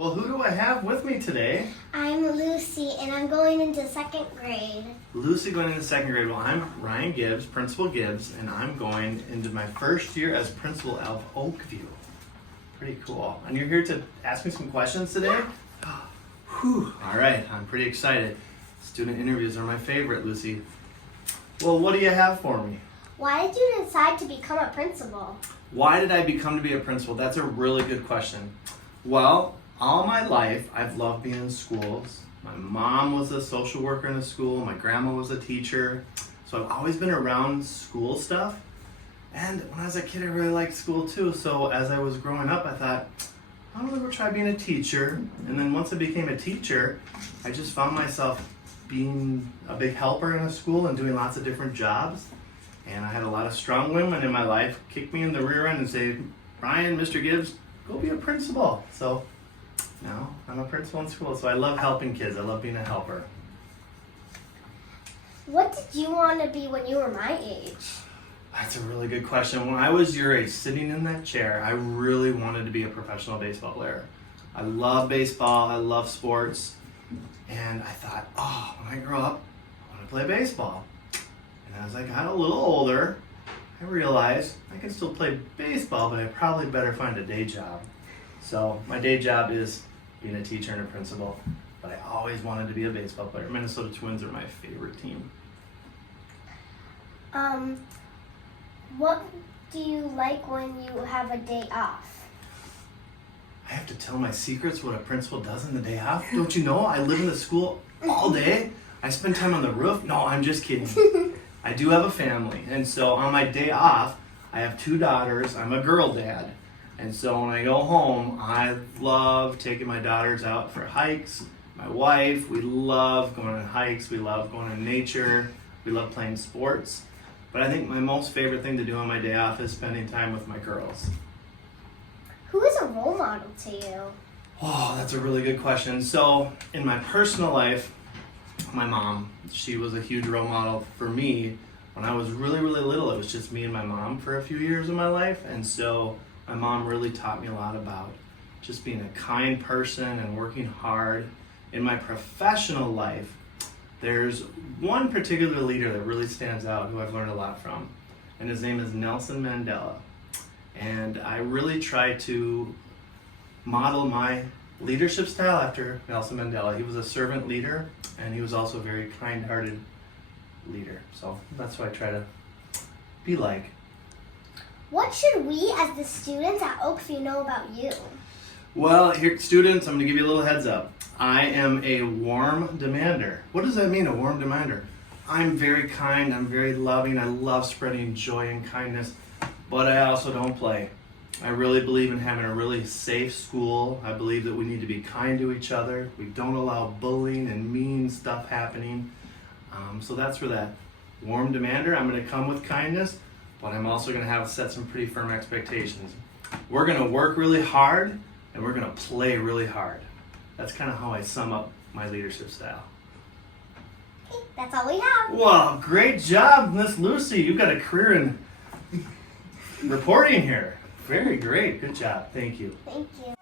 Well, who do I have with me today? I'm Lucy, and I'm going into second grade. Lucy going into second grade. Well, I'm Ryan Gibbs, Principal Gibbs, and I'm going into my first year as principal of Oakview. Pretty cool. And you're here to ask me some questions today? Whew. All right, I'm pretty excited. Student interviews are my favorite, Lucy. Well, what do you have for me? Why did you decide to become a principal? Why did I become to be a principal? That's a really good question. Well, all my life, I've loved being in schools. My mom was a social worker in a school. My grandma was a teacher. So I've always been around school stuff. And when I was a kid, I really liked school too. So as I was growing up, I thought, I'm gonna go try being a teacher. And then once I became a teacher, I just found myself being a big helper in a school and doing lots of different jobs. And I had a lot of strong women in my life kick me in the rear end and say, Ryan, Mr. Gibbs, go be a principal. So now I'm a principal in school. So I love helping kids. I love being a helper. What did you want to be when you were my age? That's a really good question. When I was your age, sitting in that chair, I really wanted to be a professional baseball player. I love baseball. I love sports. And I thought, oh, when I grow up, I want to play baseball. And as I got a little older, I realized I can still play baseball, but I probably better find a day job. So my day job is being a teacher and a principal, but I always wanted to be a baseball player. Minnesota Twins are my favorite team. What do you like when you have a day off? I have to tell my secrets what a principal does on the day off. Don't you know? I live in the school all day. I spend time on the roof. No, I'm just kidding. I do have a family. And so on my day off, I have 2 daughters. I'm a girl dad. And so when I go home, I love taking my daughters out for hikes. My wife, we love going on hikes. We love going in nature. We love playing sports. But I think my most favorite thing to do on my day off is spending time with my girls. Who is a role model to you? Oh, that's a really good question. So in my personal life, my mom, she was a huge role model for me. When I was really, really little, it was just me and my mom for a few years of my life. And so my mom really taught me a lot about just being a kind person and working hard. In my professional life, there's one particular leader that really stands out who I've learned a lot from, and his name is Nelson Mandela. And I really try to model my leadership style after Nelson Mandela. He was a servant leader, and he was also a very kind-hearted leader. So that's what I try to be like. What should we as the students at Oakview know about you? Well, here, students, I'm going to give you a little heads up. I am a warm demander. What does that mean, a warm demander? I'm very kind, I'm very loving, I love spreading joy and kindness, but I also don't play. I really believe in having a really safe school. I believe that we need to be kind to each other. We don't allow bullying and mean stuff happening. So that's where that warm demander, I'm going to come with kindness, but I'm also going to have set some pretty firm expectations. We're going to work really hard, and we're going to play really hard. That's kind of how I sum up my leadership style. Okay, that's all we have. Well, great job, Miss Lucy. You've got a career in reporting here. Very great. Good job. Thank you. Thank you.